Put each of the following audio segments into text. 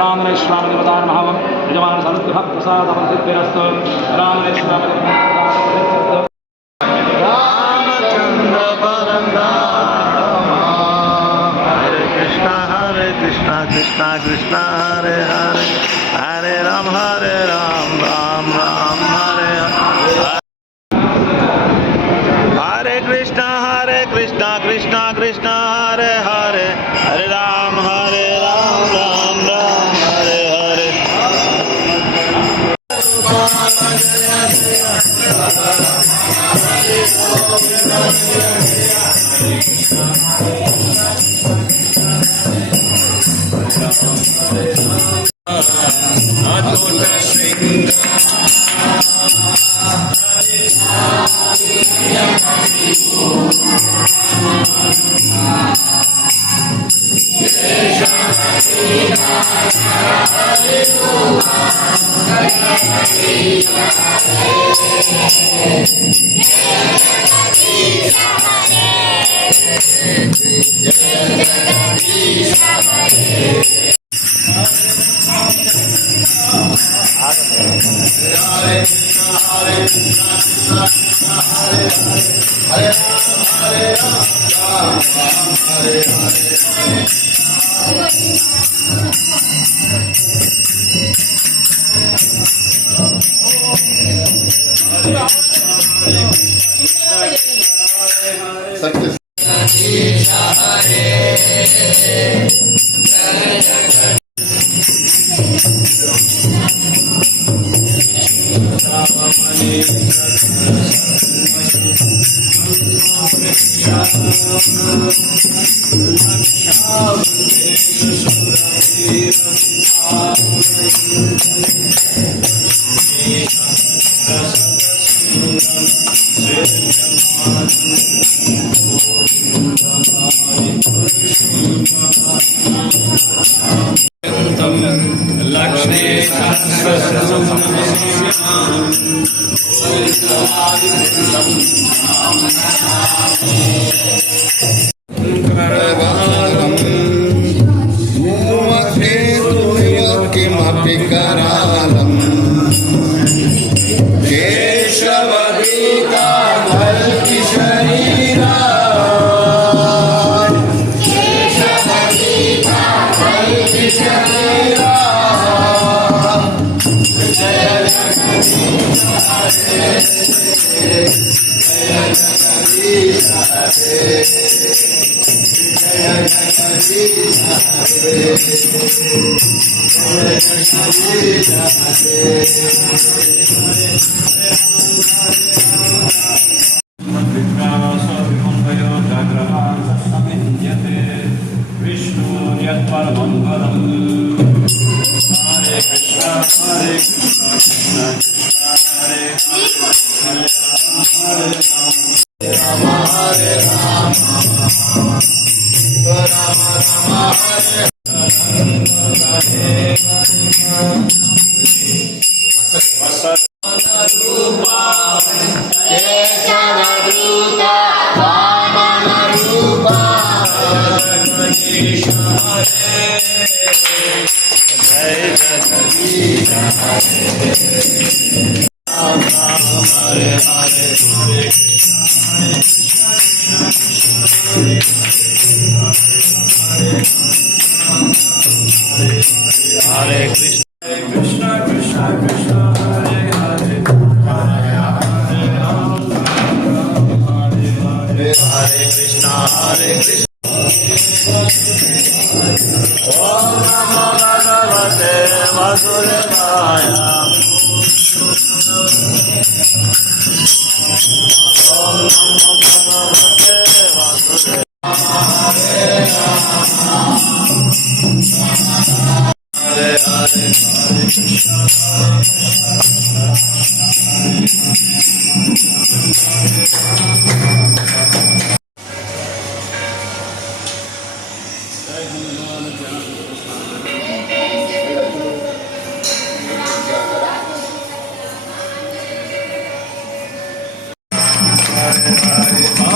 रामनेश्वरामदेवताय नमः यजमान सर्वभक्तसादमसिद्धिरस्तु रामनेश्वरामदेवताय रामचंद्र परंदाम हरे कृष्णा कृष्णा कृष्णा हरे हरे हरे राम राम राम हरे हरे हरे कृष्णा कृष्णा कृष्णा हरे हरे हरे राम राम राम हरे Hare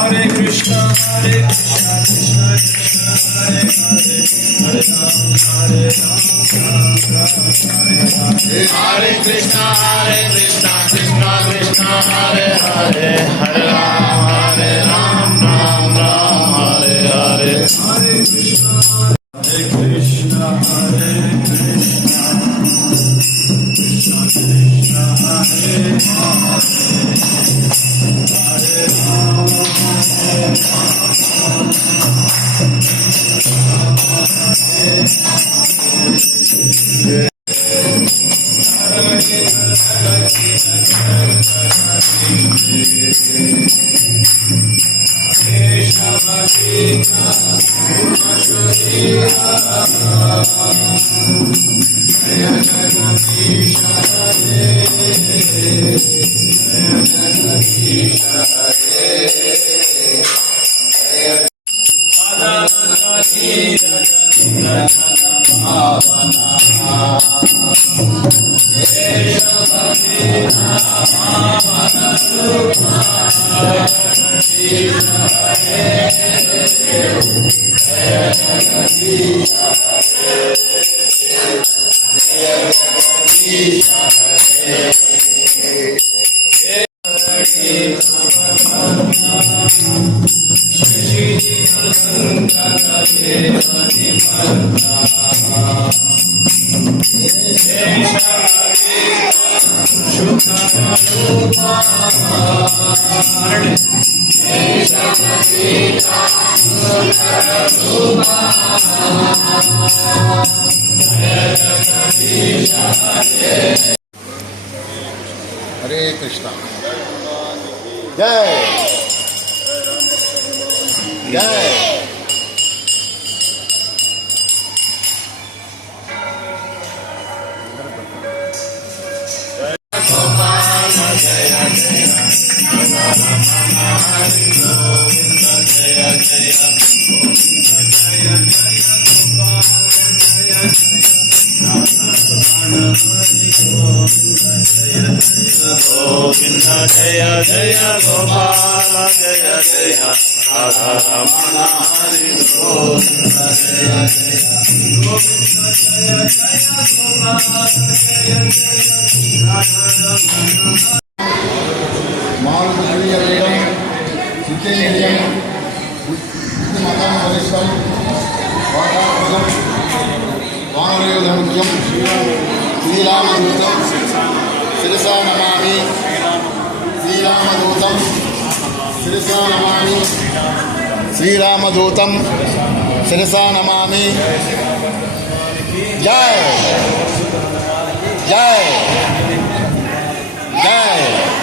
Hare Krishna, Hare Krishna, Hare Krishna Krishna Krishna Hare Hare Hare Ram Ram Ram Hare Hare Hare Krishna Krishna Krishna Hare Krishna. Jai. Jai. Govinda Jaya Jaya Gopala Jaya Jaya Radha Ramana Hari Govinda Jaya Jaya Govinda Jaya Jaya Gopala Jaya Jaya Radha Ramana Malvishriyavedam Sitendriyam Buddhimatam Vadishtam Vadapadam Vanarayodhamukyam Sriramadatam Sirasa Namami Sriramadutam Sirasa Namami Sriramadutam Sirasa Namami Jai Jai Jai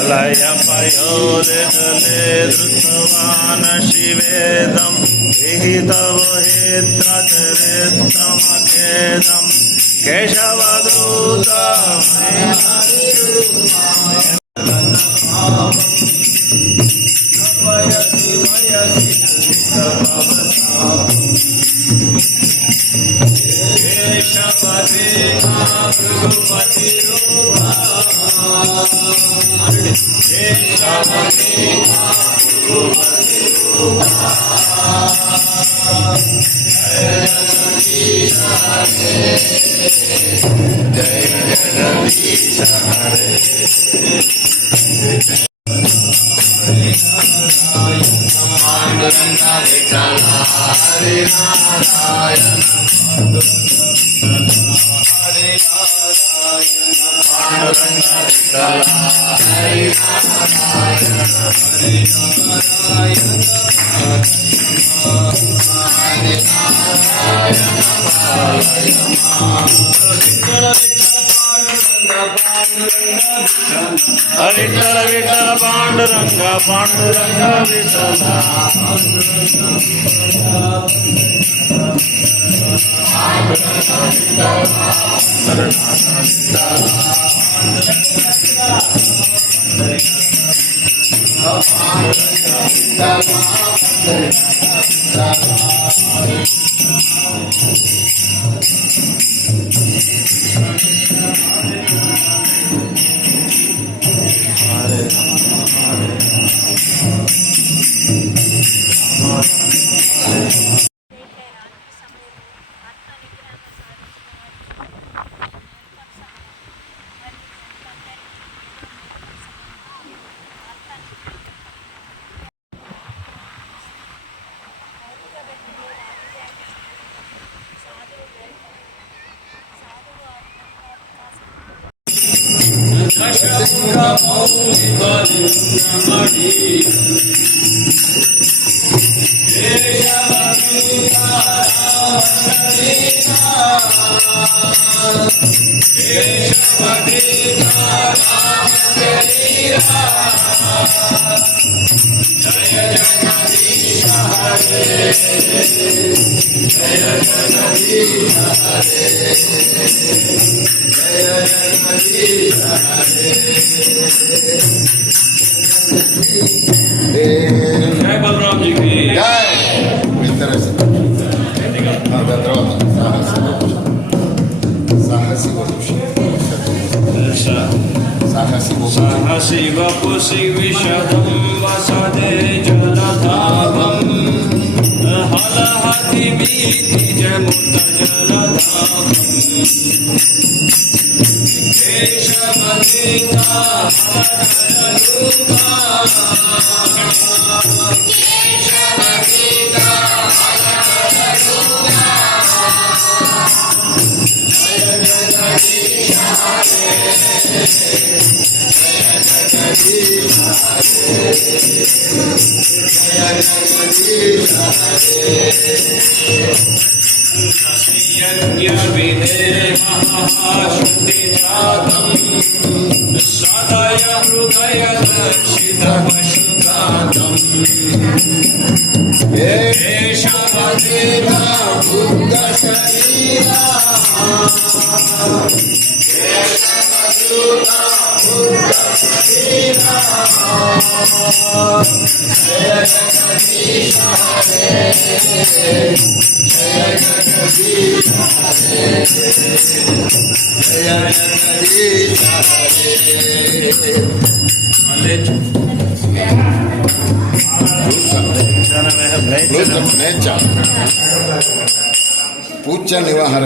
Pralaya payode jale drutvan shivedam vihitavahitra charitam akedam keshavadruta Vittala Vittala Panduranga Panduranga Vittala Panduranga Vittala जय बलराम जी की जय विठ्ठल साहसी साहसी वपुषि विशदं वसदे जलधावम् हलहतिमीति जमुत जलधावम् केशवतीता सदय हृदय दर्शितमशुकादम् केशवतीता बुद्ध शरीरा पूज्य निवाहर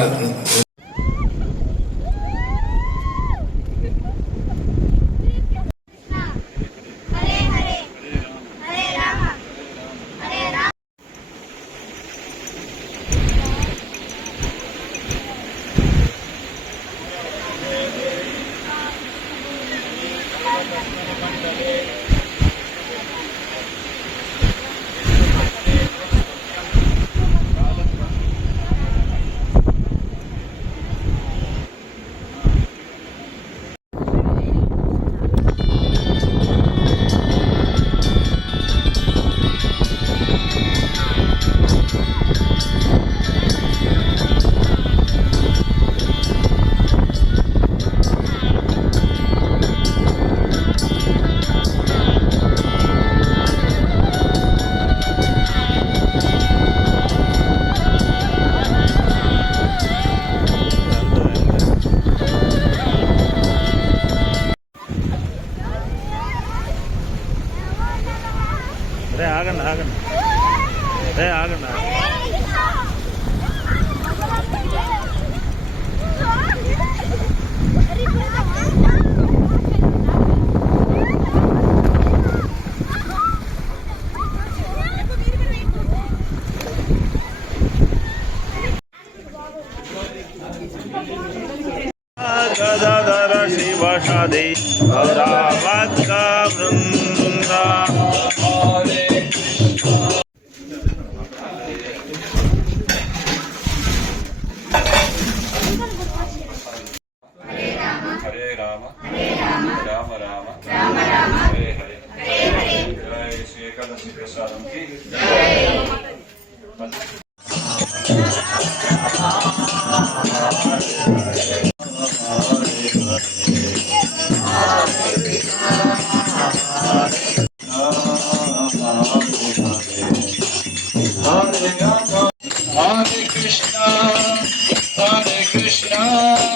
गदाधर शिवषधि गौरावत्का वृन्दा हरे राम राम राम हरे हरे जय श्री एकादशी प्रसादम की Hare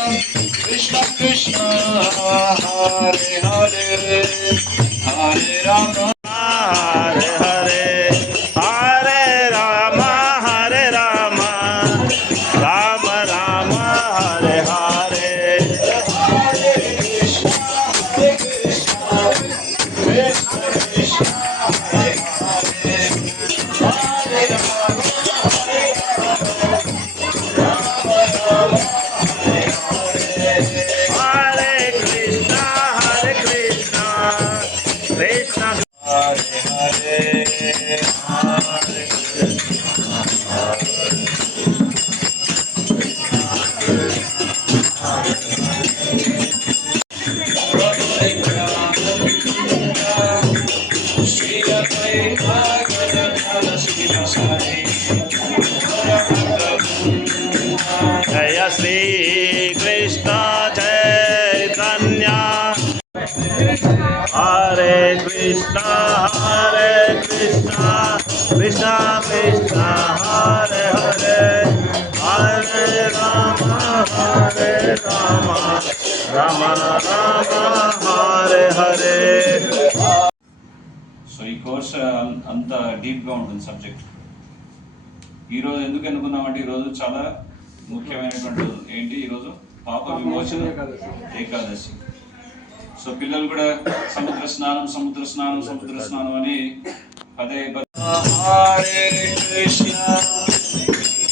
Krishna Krishna Hare Hare Hare Rama Hare Hare Hare Rama Hare Rama Rama Rama Hare Hare Hare Krishna Krishna Krishna Hare Hare Hare Rama Rama Rama Hare Krishna Krishna Hare Hare Hare Jaya Shri Krishna Chaitanya Hare Krishna Krishna Krishna Hare Hare Hare Rama Rama Rama Hare Hare. So ఈ కోర్స్ అంత డీప్గా ఉంటుంది సబ్జెక్ట్. ఈరోజు ఎందుకు అనుకున్నామంటే ఈరోజు చాలా ముఖ్యమైనటువంటి రోజు. ఏంటి ఈరోజు? పాప విమోచన ఏకాదశి. సో పిల్లలు కూడా సముద్ర స్నానం అని పదే హరే కృష్ణ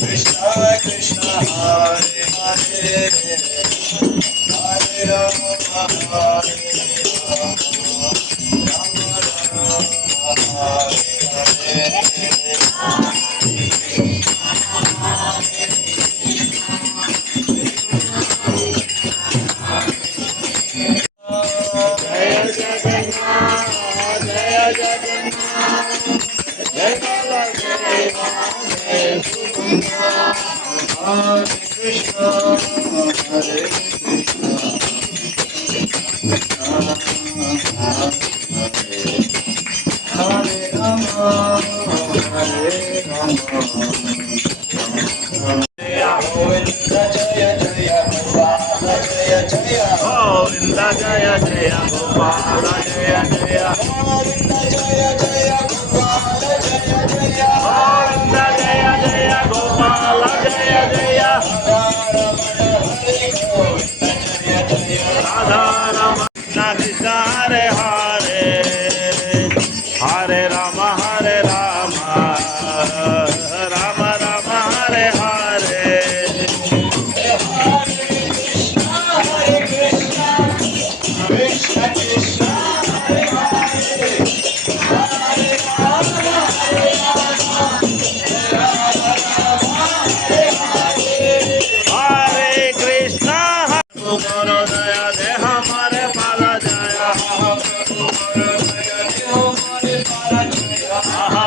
కృష్ణ కృష్ణ హరే హరే హరే రామ Hare Govinda Jaya Jaya Gopala Jaya Jaya Govinda Jaya Jaya Gopala Jaya Jaya Govinda Jaya Jaya Gopala Jaya Jaya Radha Rama Krishna Hare Hare Hare Rama Rama Rama Hare Hare Krishna Krishna Hare Hare Hare Rama Hare Krishna Guru Daya De Hamare Pala Jaya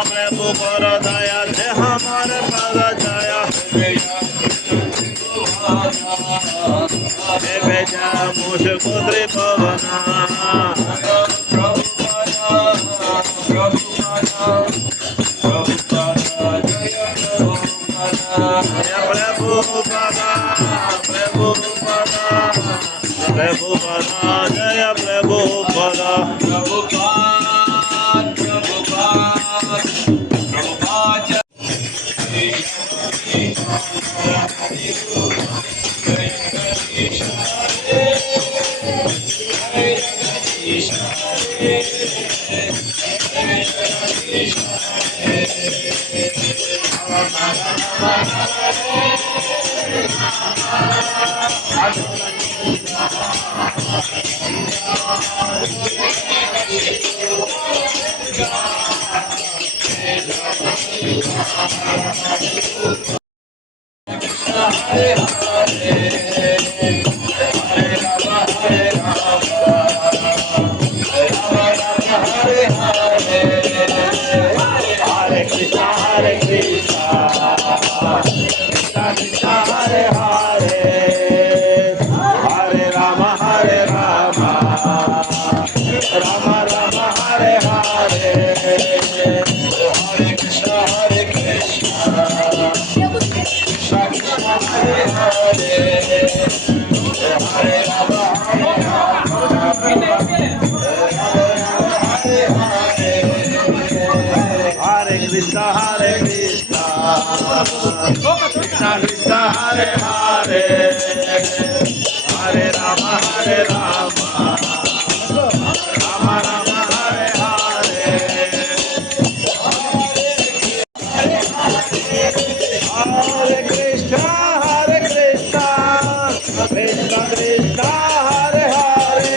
Prabhu Guru Daya De Hamare Pala Jaya Deveja Mushku Tripavana Prabhupada Jaya Prabhupada Hare Krishna Krishna Krishna Hare Hare Hare Rama Rama Rama Hare Hare Hare Krishna Krishna Krishna कृष्ण हरे हरे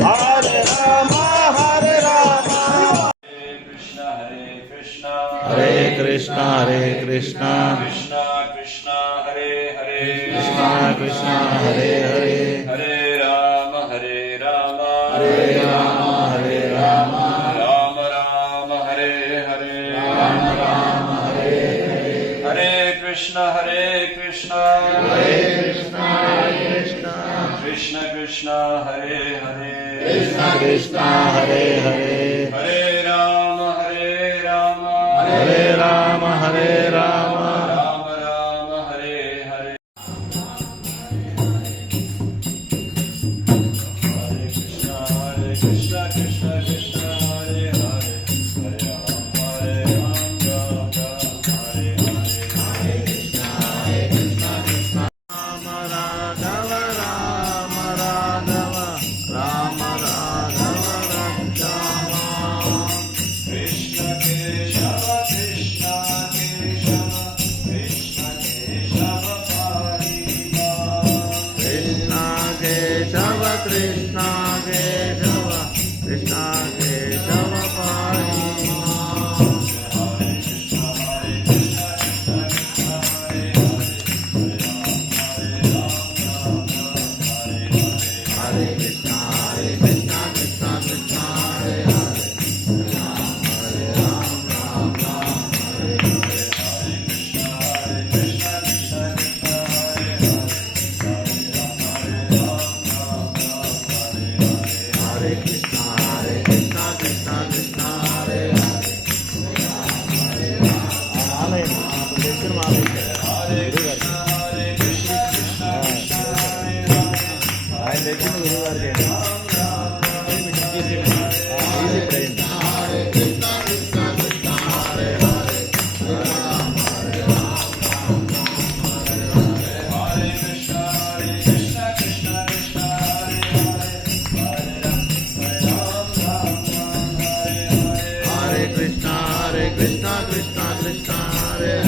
हरे राम हरे राम हरे कृष्ण हरे कृष्ण हरे कृष्ण कृष्ण कृष्ण हरे हरे कृष्ण कृष्ण हरे हरे हरे राम हरे राम हरे राम हरे राम राम राम हरे हरे राम राम हरे हरे हरे कृष्ण हरे कृष्ण हरे कृष्ण कृष्ण कृष्ण हरे हरे कृष्ण कृष्ण हरे हरे हरे राम हरे राम हरे राम हरे राम राम राम हरे हरे हरे कृष्ण कृष्ण कृष्ण हरे हरे हरे राम राम हरे हरे राम राघव राम राघव राम राघव रक्षाम कृष्ण केशव कृष्ण केशव कृष्ण केशव पाहि मां कृष्ण केशव कृष्ण केशव कृष्ण केशव पाहि मां हरे कृष्ण कृष्ण कृष्ण हरे हरे हरे राम हरे हरे हरे कृष्ण कृष्ण कृष्ण हरे हरे हरे राम राम राम हरे हरे हरे कृष्ण कृष्ण कृष्ण हरे हरे हरे कृष्ण कृष्ण कृष्ण हरे हरे हरे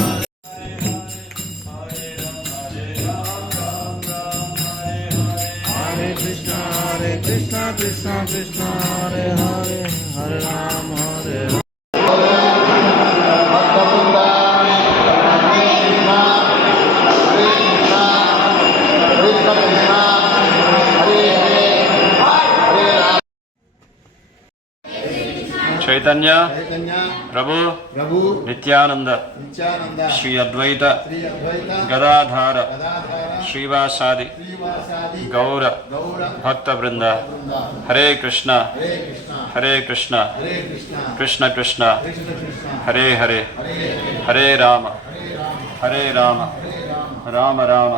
कृष्ण कृष्ण कृष्ण हरे हरे हरे राम हरे राम चैतन्य चैतन्य प्रभु प्रभु नित्यानंद नित्यानंद श्री अद्वैत श्री अद्वैत गदाधार गदाधर श्रीवासादि श्रीवासादि गौर गौर भक्त वृंद वृंद हरे कृष्ण हरे कृष्ण हरे कृष्ण हरे कृष्ण कृष्ण कृष्ण कृष्ण कृष्ण हरे हरे हरे हरे राम हरे राम హరే రామ हरे राम రామ రామ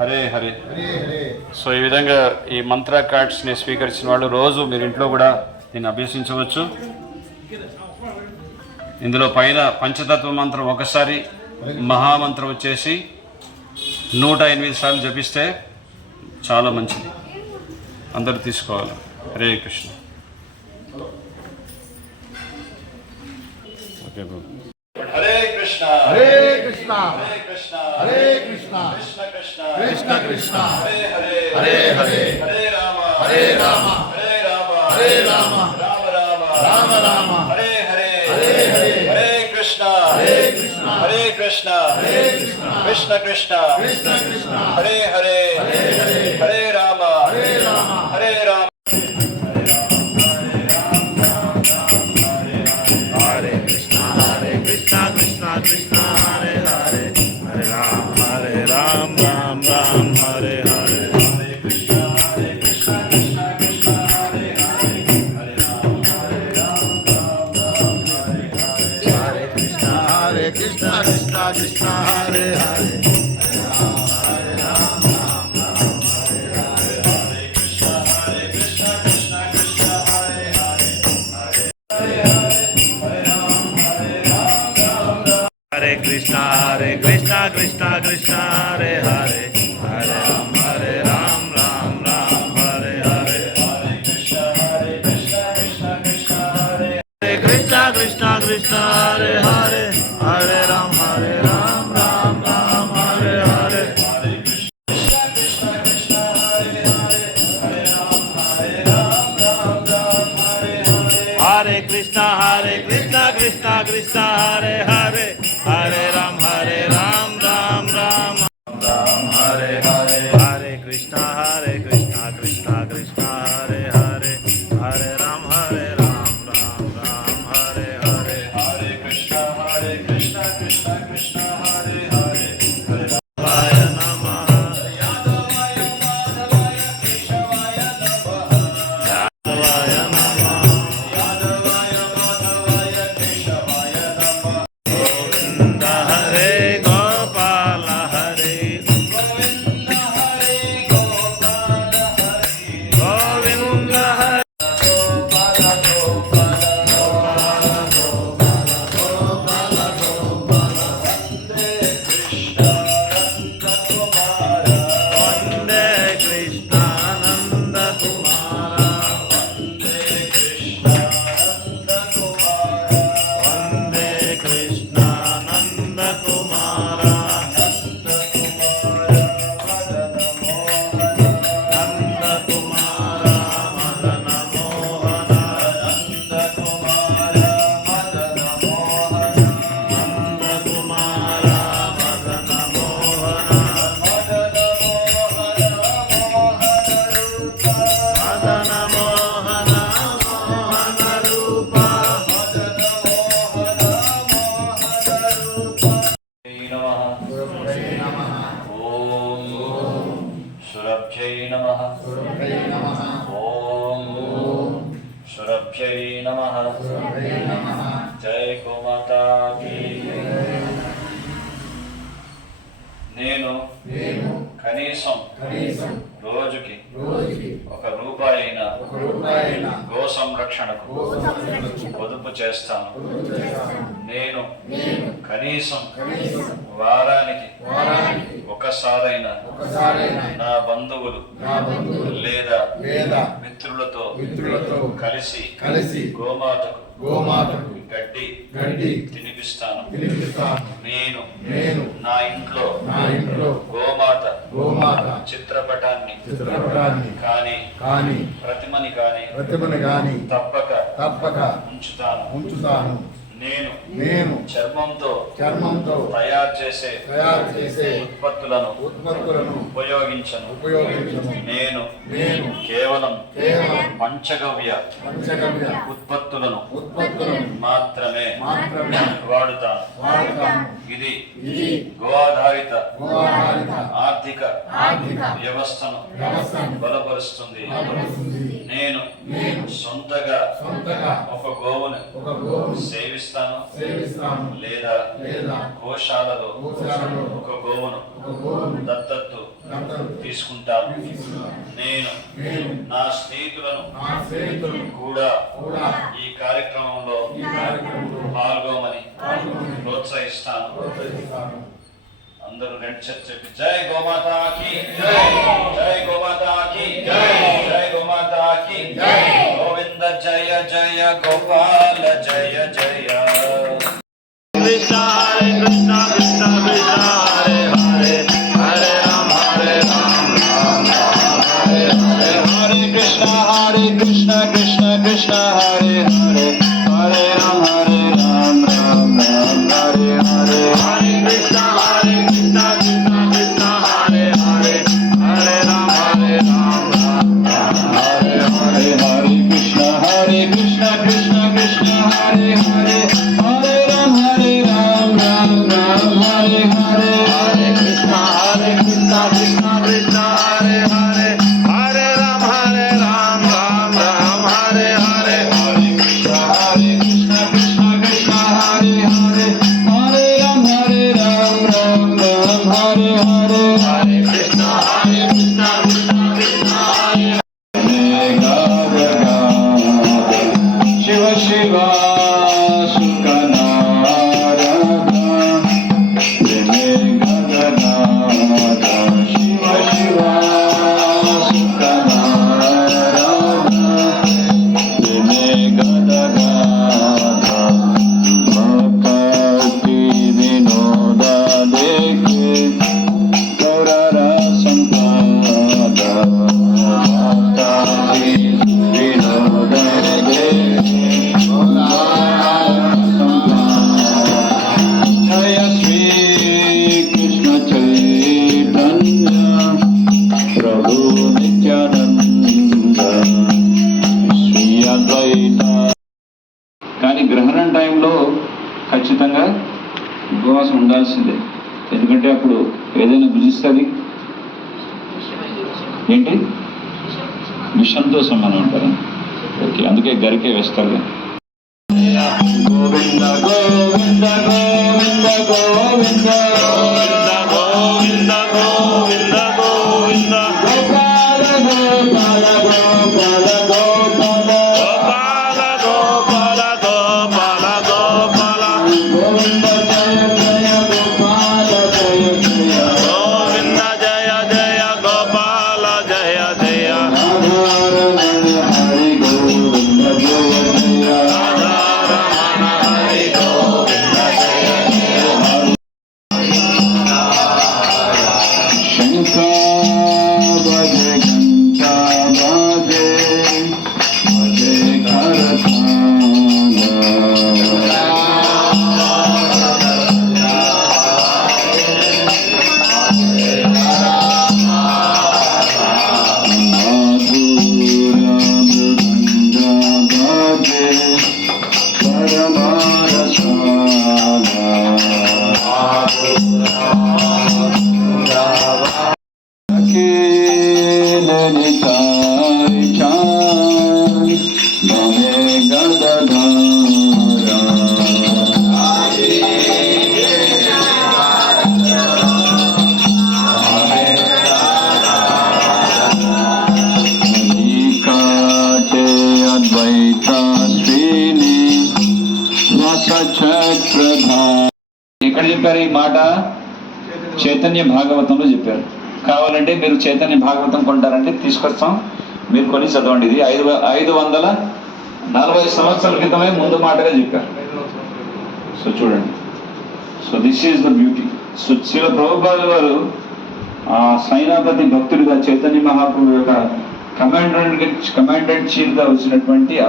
హరే హరే हरे हरे సో ఈ విధంగా ఈ మంత్ర కార్డ్స్ని స్వీకరించిన వాళ్ళు రోజు మీరు ఇంట్లో కూడా దీన్ని అభ్యసించవచ్చు. ఇందులో పైన పంచతత్వ మంత్రం ఒకసారి, మహామంత్రం వచ్చేసి 108 సార్లు జపిస్తే చాలా మంచిది. అందరూ తీసుకోవాలి. హరే కృష్ణ. ఓకే బాబు. హరే కృష్ణ हरे कृष्ण హరే కృష్ణ हरे कृष्ण కృష్ణ కృష్ణ कृष्ण कृष्ण హరే హరే हरे हरे హరే రామ हरे राम హరే రామ हरे राम రామ రామ राम राम హరే హరే हरे हरे హరే కృష్ణ हरे कृष्ण హరే కృష్ణ हरे कृष्ण కృష్ణ కృష్ణ कृष्ण कृष्ण హరే హరే हरे हरे హరే రామ हरे राम హరే రామ हरे कृष्ण कृष्ण कृष्ण हरे हरे हरे राम राम राम हरे हरे हरे कृष्ण कृष्ण कृष्ण हरे हरे हरे कृष्ण कृष्ण कृष्ण हरे हरे हरे राम राम हरे हरे हरे कृष्ण कृष्ण कृष्ण हरे हरे हरे राम राम राम हरे Hare Hare Krishna Krishna Krishna Hare Hare Hare Ram Ram Ram Ram Hare Hare Hare Krishna Krishna Krishna Hare Hare Hare Ram Ram Ram Hare Hare Hare Krishna Krishna Krishna Hare Hare Hare Ram Namah Yadavaya Madhavaya Keshavaya Namah Yadavaya Namah Yadavaya Madhavaya Keshavaya Namah Govinda Hare Gopala Hare Govinda Hare Gopala Hare Govinda Hare Gopala Gopala Gopala Gopala Gopala Vande Krishna Nanda Kumara Vande Krishna Nanda Kumara Vande Krishna Nanda Kumara Nanda Kumara Madana Mohana Nanda Kumara Madana Mohana Nanda Kumara Madana Mohana Madana Mohana Mohana Rupa Madana Mohana Mohana Rupa Om Surabhyai Namaha Om Surabhyai Namaha Jai Gomata ki నేను కనీసం రోజుకి ₹1 గో సంరక్షణకు పొదుపు చేస్తాను. నేను కనీసం వారానికి ఒకసారైనా నా బంధువులు లేదా మిత్రులతో కలిసి గోమాతకు గడ్డి తినిపిస్తాను. నేను నా ఇంట్లో గోమాత చిత్రపటాన్ని కానీ ప్రతిమని కానీ తప్పక ఉంచుతాను. నేను చర్మంతో తయారు చేసే ఉత్పత్తులను ఉపయోగించను. నేను కేవలం పంచగవ్య ఉత్పత్తులను మాత్రమే వాడుతాను. ఇది గో ఆధారిత ఆర్థిక వ్యవస్థను బలపరుస్తుంది. నేను సొంతగా ఒక గోవును సేవిస్తాను లేదా గోశాలలో ఒక గోవును దత్తత్తు తీసుకుంటాను. నేను నా స్నేహితులను కూడా ఈ కార్యక్రమంలో పాల్గొమని ప్రోత్సహిస్తాను. అందరూ రెండు చెప్పి జై గోమాతా కి జై గోమాతా కి జై గోమాతా కి గోవింద జయ జయ గోపాల జయ జయ. కృష్ణ హరే కృష్ణ కృష్ణ కృష్ణ హరే హరే హరే రామ రామ హరే హరే హరే కృష్ణ కృష్ణ కృష్ణ హరే హరే హరే రామ రామ రామ హరే హరే హరే కృష్ణ కృష్ణ కృష్ణ హరే హరే హరే రామ రామ హరే హరే హరే కృష్ణ కృష్ణ కృష్ణ హరే హరే హరే రామ రామ రామ హరే హరే హరే కృష్ణ కృష్ణ కృష్ణ హరే హరే హరే రామ రామ రామ టైంలో ఖచ్చితంగా ఉపవాసం ఉండాల్సిందే. ఎందుకంటే అప్పుడు ఏదైనా భుజిస్తుంది ఏంటి విషంతో సమానం అంటారు. ఓకే, అందుకే గరికే వేస్తారు. గోవింద గోవింద గోవింద గోవింద గోవింద గోవింద గోవింద గోపాల గోపాల గోపాల గోపాల గోపాల గోపాల గోపాల గోవింద జయ జయ గోపాల జయ జయ గోవింద జయ జయ గోపాల జయ జయ రాధారమణ హరి గోవింద జయ జయ రాధారమణ హరి గోవింద జయ జయ శంఖ బజే ఘంటా బజే బజే ఎక్కడ చెప్పారు ఈ మాట? చైతన్య భాగవతంలో చెప్పారు. కావాలంటే మీరు చైతన్య భాగవతం కొంటారంటే తీసుకొస్తాం, మీరు కొని చదవండి. ఇది 540 సంవత్సరాల క్రితమే ముందు మాటగా చెప్పారు. సో చూడండి. So this is the beauty. So శిల ప్రభుపాద వారు ఆ సైనాపతి భక్తుడిగా చైతన్య మహాప్రభు యొక్క కమాండెంట్ చీఫ్ గా వచ్చినటువంటి ఆ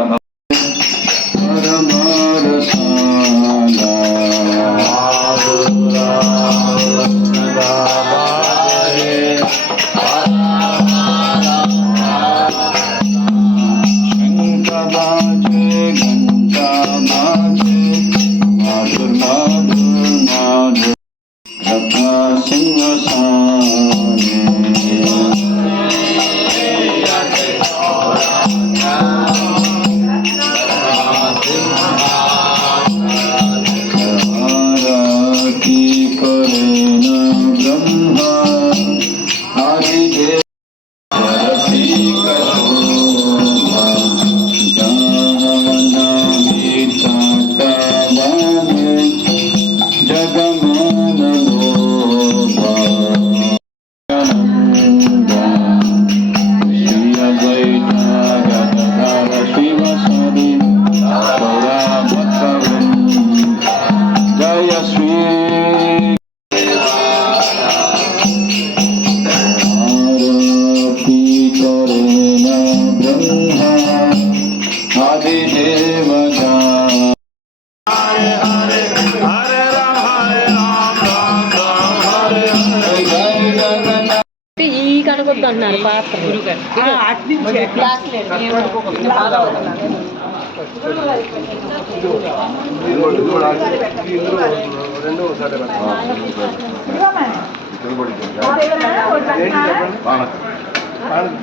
ఈ కనుకొద్దు అంటున్నారు పాత్ర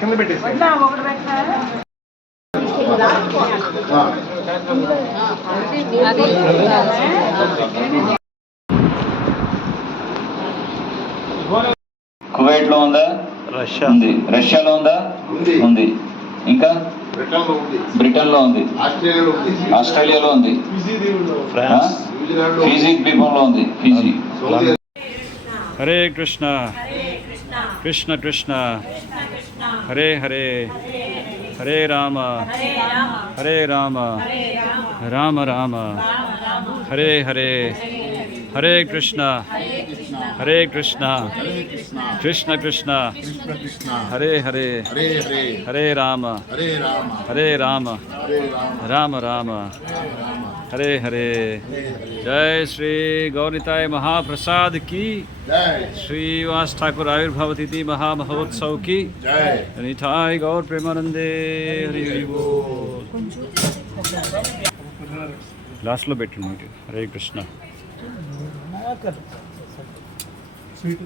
కింద పెట్టేసి కువైట్ లో ఉందా? రష్యా ఉంది. రష్యాలో ఉందా? ఉంది. ఇంకా బ్రిటన్ లో ఉంది, ఆస్ట్రేలియాలో ఉంది, ఫ్రాన్స్ ఫిజీ ద్వీపంలో ఉంది, ఫిజీ. హరే కృష్ణ కృష్ణ కృష్ణ హరే హరే హరే రామ హరే రామ రామ రామ హరే హరే హరే కృష్ణ కృష్ణ కృష్ణ కృష్ణ హరే హరే హరే రామ రామ రామ హరే హరే. జై శ్రీ గౌరితాయ महाप्रसाद की श्रीवास ठाकुर आविर्भाव तिथि महामहोत्सव की निताय गौर प्रेमानंदे हरि हरि बोल. లాస్ట్లో పెట్టండి మీరు. హరే కృష్ణ. స్వీట్